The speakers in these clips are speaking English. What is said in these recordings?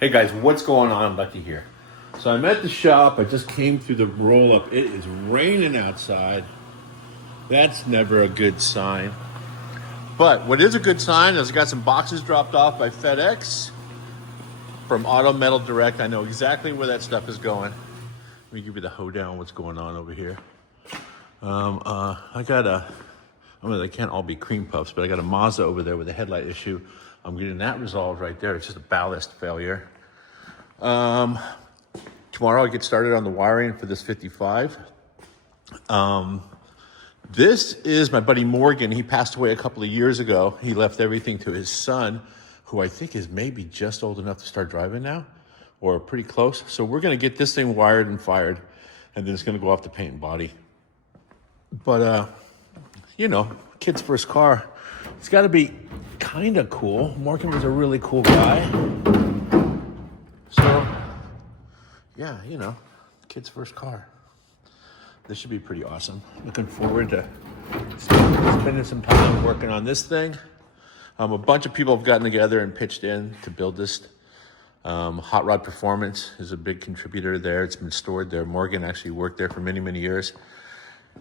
Hey guys, what's going on? Lucky here. So I'm at the shop. I just came through the roll up. It is raining outside. That's never a good sign. But what is a good sign is I got some boxes dropped off by FedEx from Auto Metal Direct. I know exactly where that stuff is going. Let me give you the hoedown what's going on over here. I got they can't all be cream puffs, but I got a Mazda over there with a headlight issue. I'm getting that resolved right there. It's just a ballast failure. Tomorrow I get started on the wiring for this 55. This is my buddy Morgan. He passed away a couple of years ago. He left everything to his son, who I think is maybe just old enough to start driving now, or pretty close. So we're going to get this thing wired and fired, and then it's going to go off to paint and body. But, kid's first car. It's got to be kind of cool. Morgan was a really cool guy. So, yeah, kid's first car. This should be pretty awesome. Looking forward to spending some time working on this thing. A bunch of people have gotten together and pitched in to build this. Hot Rod Performance is a big contributor there. It's been stored there. Morgan actually worked there for many, many years.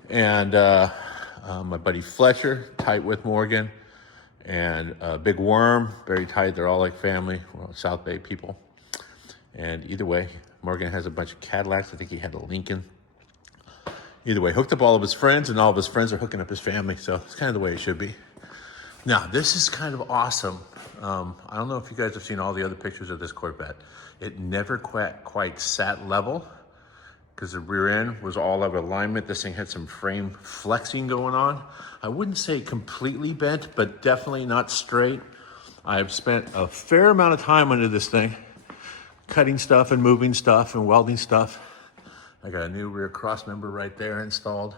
And my buddy Fletcher, tight with Morgan. And Big Worm, very tight. They're all like family, South Bay people. And either way, Morgan has a bunch of Cadillacs. I think he had a Lincoln. Either way, hooked up all of his friends, and all of his friends are hooking up his family. So it's kind of the way it should be. Now, this is kind of awesome. I don't know if you guys have seen all the other pictures of this Corvette. It never quite sat level because the rear end was all out of alignment. This thing had some frame flexing going on. I wouldn't say completely bent, but definitely not straight. I've spent a fair amount of time under this thing, cutting stuff and moving stuff and welding stuff. I got a new rear cross member right there installed.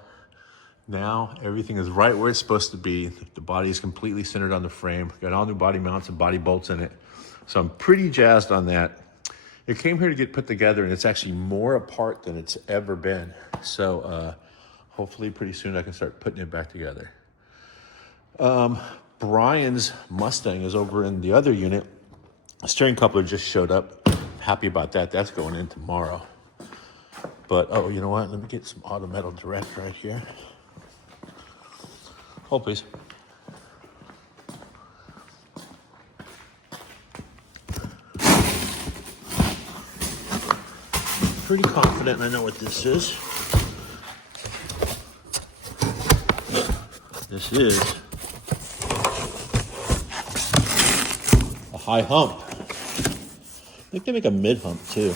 Now everything is right where it's supposed to be. The body is completely centered on the frame. Got all new body mounts and body bolts in it. So I'm pretty jazzed on that. It came here to get put together, and it's actually more apart than it's ever been. So hopefully pretty soon I can start putting it back together. Brian's Mustang is over in the other unit. The steering coupler just showed up. Happy about that. That's going in tomorrow. But, oh, you know what? Let me get some Auto Metal Direct right here. Hold, please. Pretty confident I know what this is. This is a high hump. I think they make a mid hump too.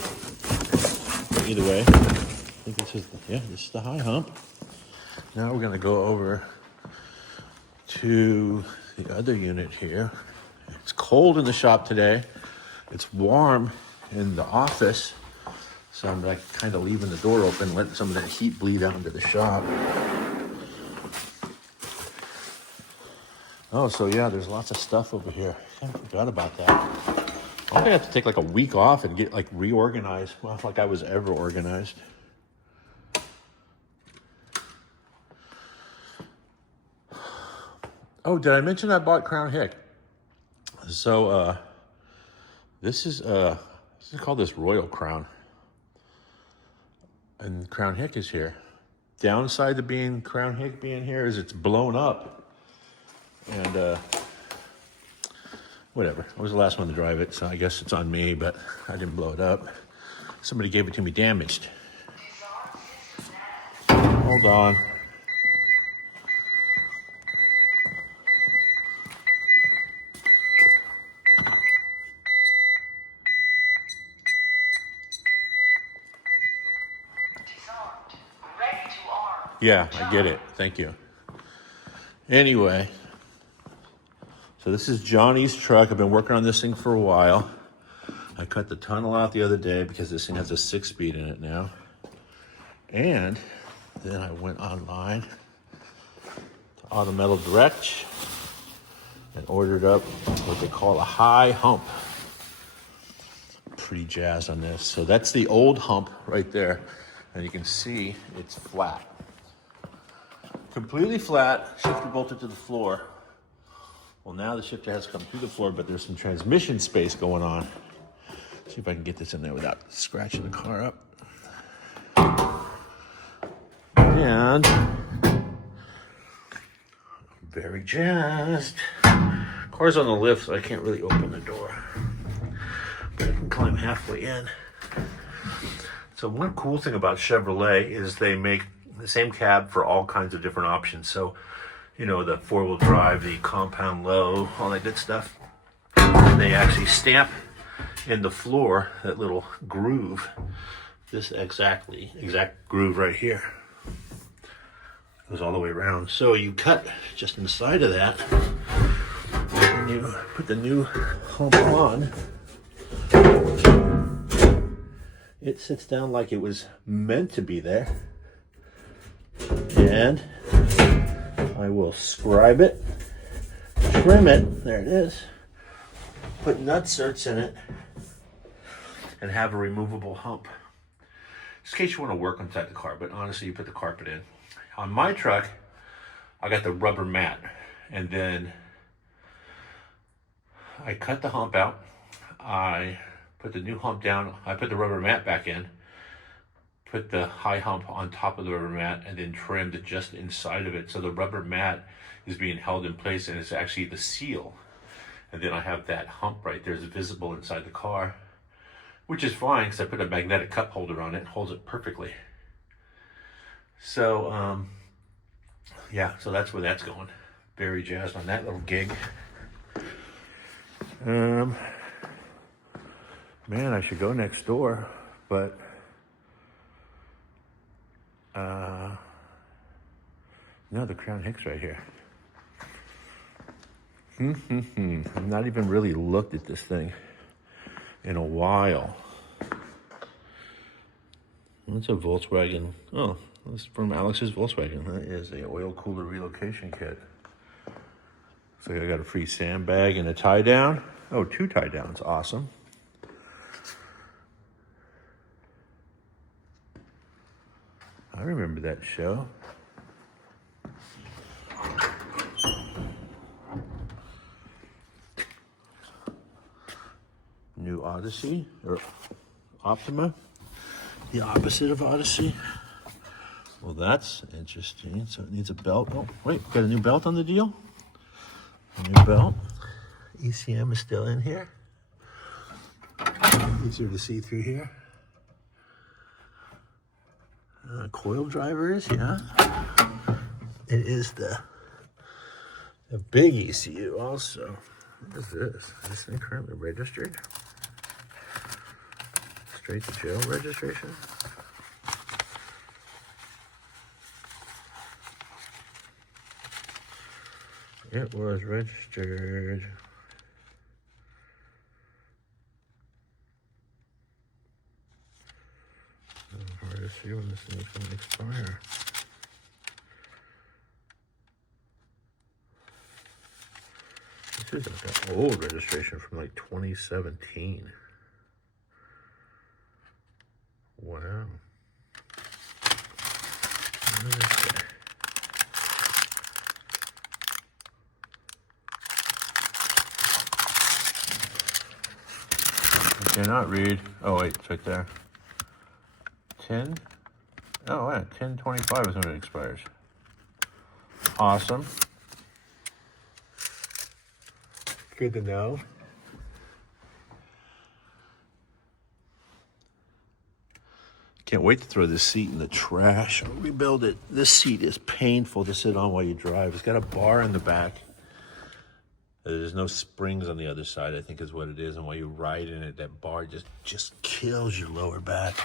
But either way, I think this is the high hump. Now we're gonna go over to the other unit here. It's cold in the shop today. It's warm in the office. So I'm like kind of leaving the door open, letting some of that heat bleed out into the shop. Oh, so yeah, there's lots of stuff over here. I forgot about that. I'm gonna have to take like a week off and get like reorganized. Well, like I was ever organized. Oh, did I mention I bought Crown Hick? So this is called this Royal Crown. And Crown Hick is here. Downside to being Crown Hick being here is it's blown up. And whatever. I was the last one to drive it, so I guess it's on me, but I didn't blow it up. Somebody gave it to me damaged. Hold on. Yeah, I get it. Thank you. Anyway, so this is Johnny's truck. I've been working on this thing for a while. I cut the tunnel out the other day because this thing has a 6-speed in it now. And then I went online to Auto Metal Direct and ordered up what they call a high hump. Pretty jazzed on this. So that's the old hump right there. And you can see it's flat. Completely flat, shifter bolted to the floor. Well, now the shifter has come through the floor, but there's some transmission space going on. See if I can get this in there without scratching the car up. And very jazzed. Car's on the lift, so I can't really open the door. But I can climb halfway in. So one cool thing about Chevrolet is they make the same cab for all kinds of different options. So, you know, the four-wheel drive, the compound low, all that good stuff. They actually stamp in the floor that little groove. This exact groove right here. Goes all the way around. So you cut just inside of that, and you put the new hump on. It sits down like it was meant to be there. And I will scribe it, trim it, there it is, put nutserts in it, and have a removable hump. Just in case you want to work inside the car, but honestly, you put the carpet in. On my truck, I got the rubber mat, and then I cut the hump out. I put the new hump down. I put the rubber mat back in, put the high hump on top of the rubber mat, and then trimmed just inside of it. So the rubber mat is being held in place, and it's actually the seal. And then I have that hump right there is visible inside the car, which is fine because I put a magnetic cup holder on it. It holds it perfectly. So, yeah, so that's where that's going. Very jazzed on that little gig. Man, I should go next door, but no, the Crown Hicks right here. I've not even really looked at this thing in a while. It's a Volkswagen. Oh, that's from Alex's Volkswagen. That is a oil cooler relocation kit. So I got a free sandbag and a tie down. Oh, 2 tie downs. Awesome. I remember that show. New Odyssey, or Optima, the opposite of Odyssey. Well, that's interesting. So it needs a belt. Oh, wait, got a new belt on the deal? A new belt. ECM is still in here. Easier to see through here. Coil drivers, yeah. It is the big ECU also. What is this? Is this thing currently registered? Straight to jail registration? It was registered. Hard to see when this thing is going to expire. This is like an old registration from like 2017. Wow. What is that? I cannot read. Oh wait, it's right there. 10? Oh yeah, 10/25 is when it expires. Awesome. Good to know. Can't wait to throw this seat in the trash or rebuild it. This seat is painful to sit on while you drive. It's got a bar in the back. There's no springs on the other side, I think is what it is. And while you ride in it, that bar just kills your lower back.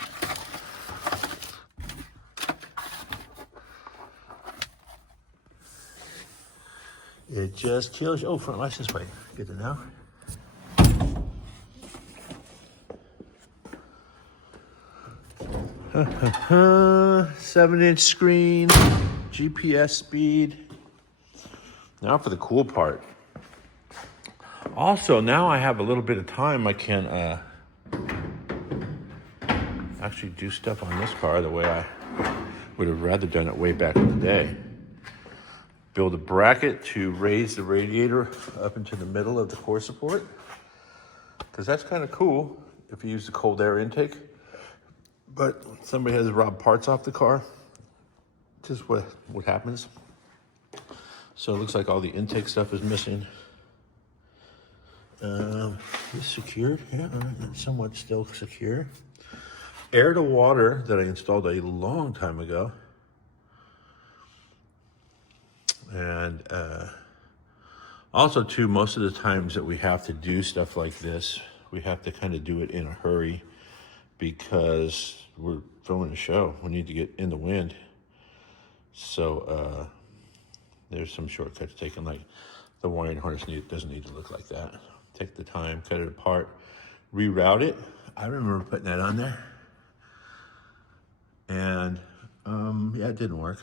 It just kills you. Oh, front license plate. Good to know. 7-inch screen, GPS speed. Now for the cool part. Also, now I have a little bit of time. I can actually do stuff on this car the way I would have rather done it way back in the day. Build a bracket to raise the radiator up into the middle of the core support, because that's kind of cool. if you use the cold air intake. But somebody has robbed parts off the car. Just what happens. So it looks like all the intake stuff is missing. It's secured, yeah, it's somewhat still secure. Air to water that I installed a long time ago. And also too, most of the times that we have to do stuff like this, we have to kind of do it in a hurry because we're filming a show. We need to get in the wind. So there's some shortcuts taken, like the wiring harness doesn't need to look like that. Take the time, cut it apart, reroute it. I remember putting that on there. And yeah, it didn't work.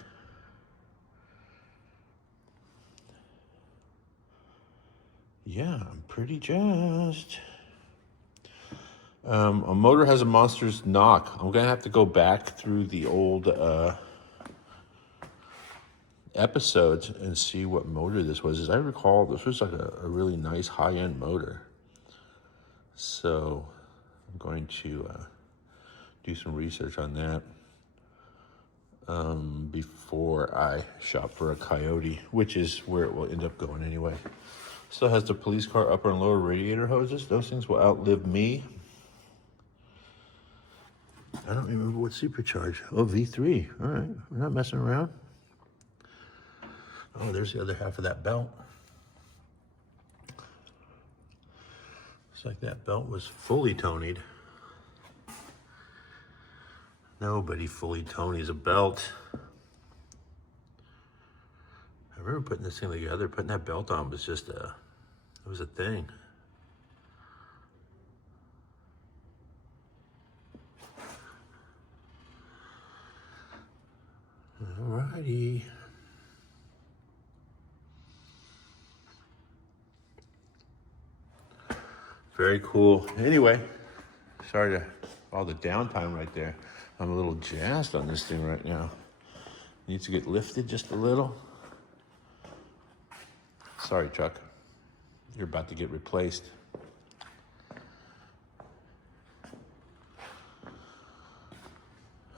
Yeah, I'm pretty jazzed. A motor has a monster's knock. I'm gonna have to go back through the old episodes and see what motor this was. As I recall, this was like a really nice high-end motor. So I'm going to do some research on that before I shop for a Coyote, which is where it will end up going anyway. Still has the police car upper and lower radiator hoses. Those things will outlive me. I don't remember what supercharge. Oh, V3. All right, we're not messing around. Oh, there's the other half of that belt. Looks like that belt was fully tonied. Nobody fully tonies a belt. I remember putting this thing together. Putting that belt on was just it was a thing. Alrighty. Very cool. Anyway, sorry to all the downtime right there. I'm a little jazzed on this thing right now. Needs to get lifted just a little. Sorry, Chuck. You're about to get replaced.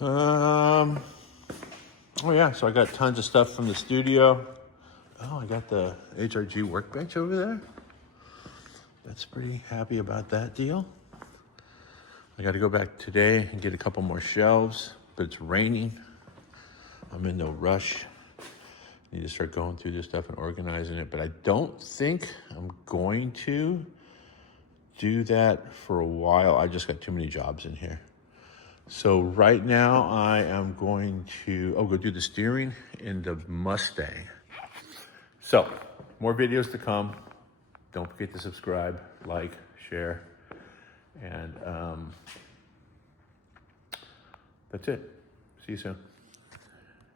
Oh yeah, so I got tons of stuff from the studio. Oh, I got the HRG workbench over there. That's pretty happy about that deal. I got to go back today and get a couple more shelves, but it's raining. I'm in no rush. Need to start going through this stuff and organizing it, but I don't think I'm going to do that for a while. I just got too many jobs in here. So right now I am going to, go do the steering in the Mustang. So more videos to come. Don't forget to subscribe, like, share, and that's it. See you soon.